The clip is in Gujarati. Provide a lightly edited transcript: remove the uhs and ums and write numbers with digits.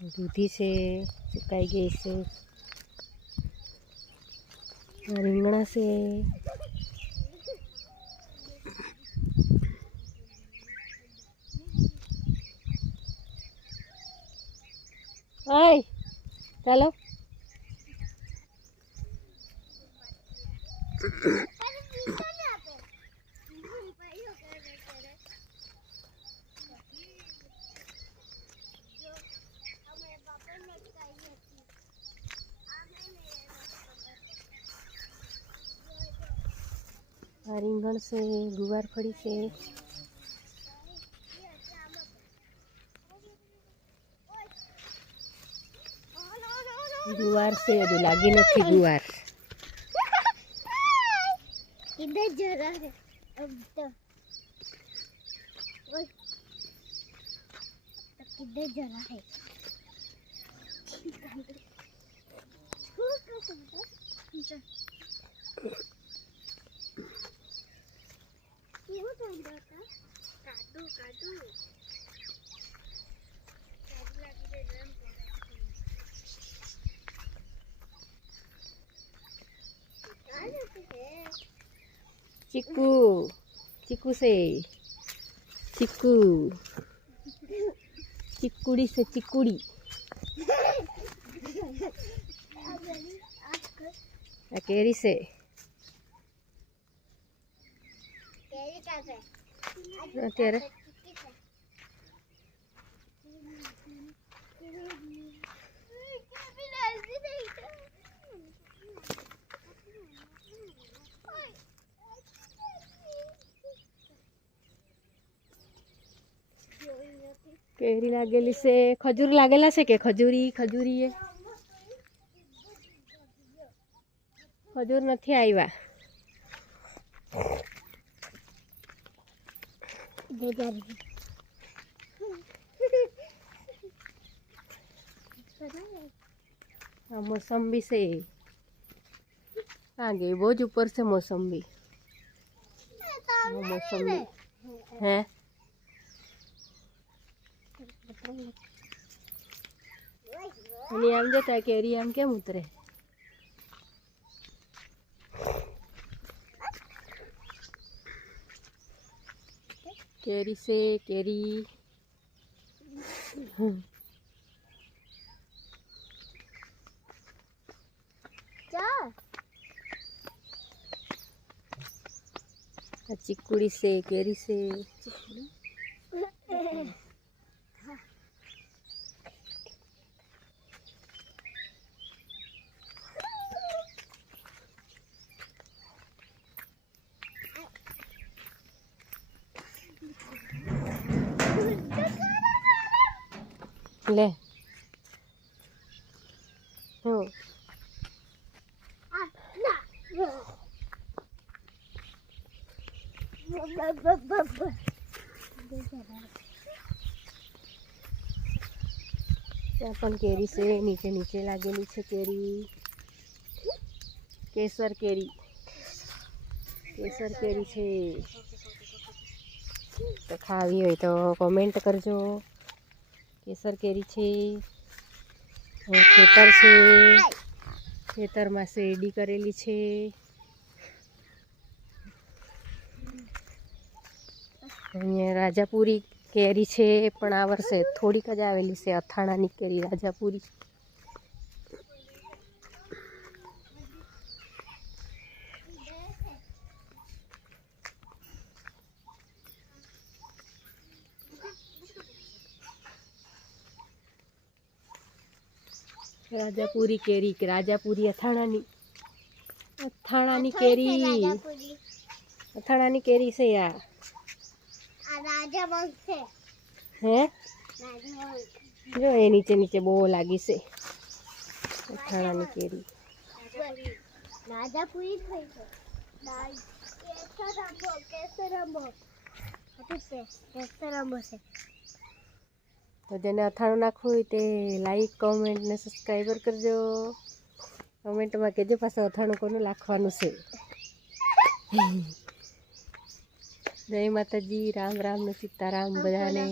દૂધી છે, સુકાઈ ગઈ છે, રીંગણા છે, ઓય ચાલો આ રીંગણ છે, ગુવાર ફળી છે, ગુવાર છે, હજુ લાગી નથી ગુવાર. इधर जरा है अब तो किधर जरा है काटू काटू ચીકુ ચીકુ છે, ચીકુ ચીકુડી છે, ચીકુડી. આ કેરી છે, અત્યારે કેરી લાગેલી છે, ખજૂર લાગેલા છે કે ખજૂરી ખજૂરી એ ખજૂર નથી આવ્યા. આ મોસંબી છે, આ ગઈ બહુ જ ઉપર છે મોસંબી. મોસંબી હે એની આમ જતા કેરી આમ કેમ ઉતરે. કેરી છે, કેરી ચીકુડી છે, કેરી છે, લે હું ત્યાં પણ કેરી છે, નીચે નીચે લાગેલી છે કેરી. કેસર કેરી, કેસર કેરી છે, તો ખાવી હોય તો કોમેન્ટ કરજો. કેસર કેરી છે, ખેતર છે, ખેતરમાં શેરડી કરેલી છે. અહીંયા રાજાપુરી કેરી છે, પણ આ વર્ષે થોડીક જ આવેલી છે. અથાણાની કેરી રાજાપુરી. રાજાપુરી કેરી, રાજાપુરી અથાણાની કેરી, અથાણાની કેરી છે આ. હે જો એ નીચે નીચે બહુ લાગી છે અથાણાની કેરી. રાજાપુરી થઈ છે. તો જેને અથાણું નાખવું હોય તે લાઈક કોમેન્ટ ને સબસ્ક્રાઈબર કરજો. કોમેન્ટમાં કહેજો પાછું અથાણું કોનું નાખવાનું છે. જય માતાજી, રામ રામ ને સીતારામ બધાને.